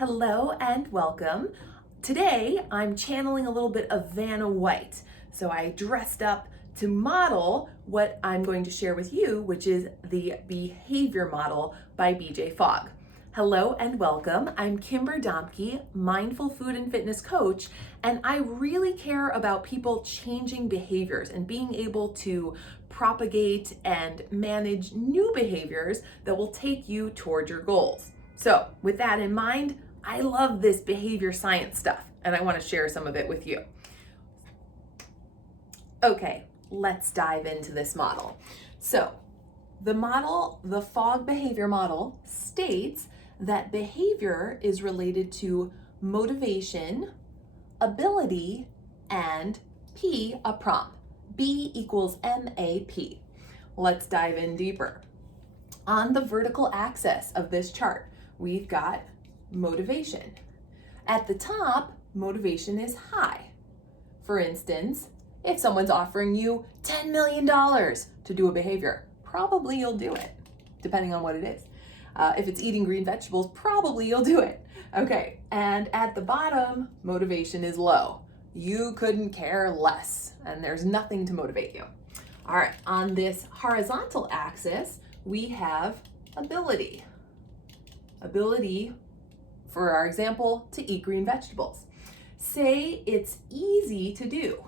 Hello and welcome. Today I'm channeling a little bit of Vanna White. So I dressed up to model what I'm going to share with you, which is the Behavior Model by BJ Fogg. Hello and welcome. I'm Kimber Domke, mindful food and fitness coach, and I really care about people changing behaviors and being able to propagate and manage new behaviors that will take you toward your goals. So with that in mind, I love this behavior science stuff, and I want to share some of it with you. Okay, let's dive into this model. So the model, the Fogg Behavior Model, states that behavior is related to motivation, ability, and P, a prompt. B equals MAP. Let's dive in deeper. On the vertical axis of this chart, we've got motivation. At the top, motivation is high. For instance, if someone's offering you $10 million to do a behavior, probably you'll do it, depending on what it is. If it's eating green vegetables, probably you'll do it. Okay, and at the bottom, motivation is low. You couldn't care less, and there's nothing to motivate you. All right, on this horizontal axis, we have ability. Ability, for our example, to eat green vegetables. Say it's easy to do.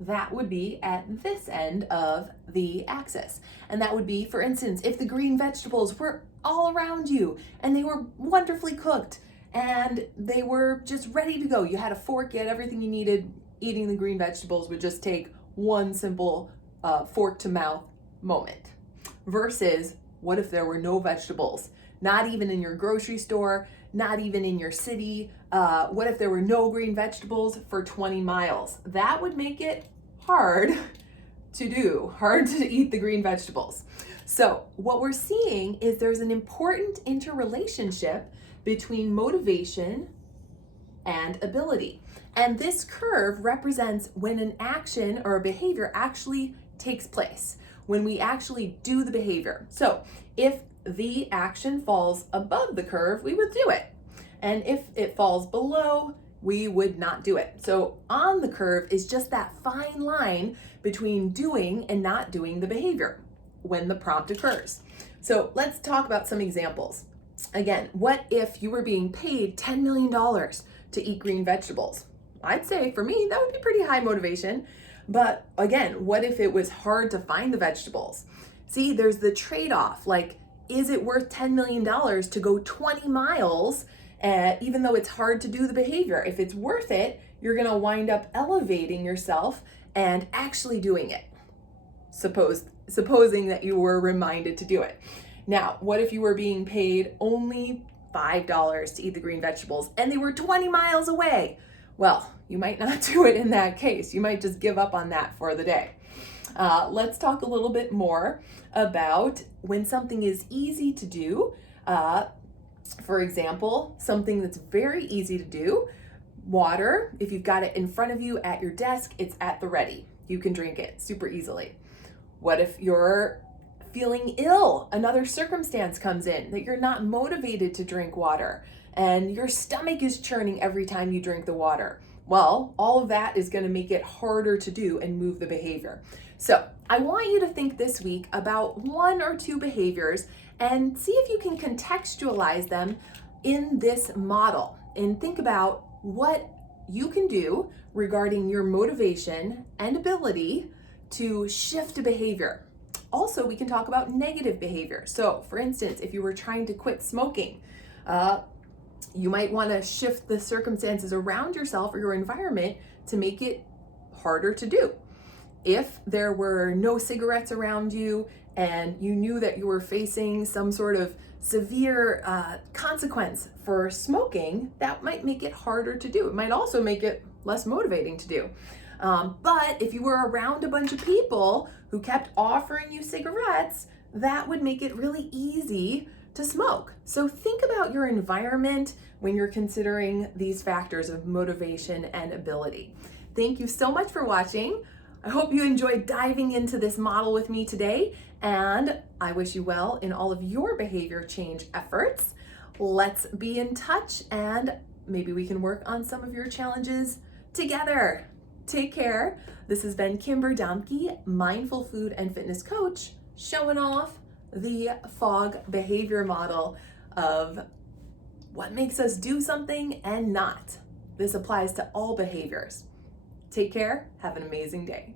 That would be at this end of the axis. And that would be, for instance, if the green vegetables were all around you and they were wonderfully cooked and they were just ready to go. You had a fork, you had everything you needed. Eating the green vegetables would just take one simple fork to mouth moment. Versus, what if there were no vegetables? Not even in your grocery store, not even in your city. What if there were no green vegetables for 20 miles? That would make it hard to do, hard to eat the green vegetables. So what we're seeing is there's an important interrelationship between motivation and ability. And this curve represents when an action or a behavior actually takes place, when we actually do the behavior. So if the action falls above the curve, we would do it. And if it falls below, we would not do it. So on the curve is just that fine line between doing and not doing the behavior when the prompt occurs. So let's talk about some examples. Again, what if you were being paid $10 million to eat green vegetables? I'd say for me, that would be pretty high motivation. But again, what if it was hard to find the vegetables? See, there's the trade-off, like, is it worth $10 million to go 20 miles, even though it's hard to do the behavior? If it's worth it, you're gonna wind up elevating yourself and actually doing it, supposing that you were reminded to do it. Now, what if you were being paid only $5 to eat the green vegetables and they were 20 miles away? Well, you might not do it in that case. You might just give up on that for the day. Let's talk a little bit more about when something is easy to do. For example, something that's very easy to do, water. If you've got it in front of you at your desk, it's at the ready. You can drink it super easily. What if you're feeling ill? Another circumstance comes in that you're not motivated to drink water and your stomach is churning every time you drink the water. Well, all of that is going to make it harder to do and move the behavior. So I want you to think this week about one or two behaviors and see if you can contextualize them in this model and think about what you can do regarding your motivation and ability to shift a behavior. Also, we can talk about negative behavior. So for instance, if you were trying to quit smoking, you might want to shift the circumstances around yourself or your environment to make it harder to do. If there were no cigarettes around you and you knew that you were facing some sort of severe consequence for smoking, that might make it harder to do. It might also make it less motivating to do. But if you were around a bunch of people who kept offering you cigarettes, that would make it really easy to smoke. So think about your environment when you're considering these factors of motivation and ability. Thank you so much for watching. I hope you enjoyed diving into this model with me today, and I wish you well in all of your behavior change efforts. let's be in touch and maybe we can work on some of your challenges together. Take care. This has been Kimber Domke, mindful food and fitness coach, showing off the Fogg behavior model of what makes us do something and not. This applies to all behaviors. Take care. Have an amazing day.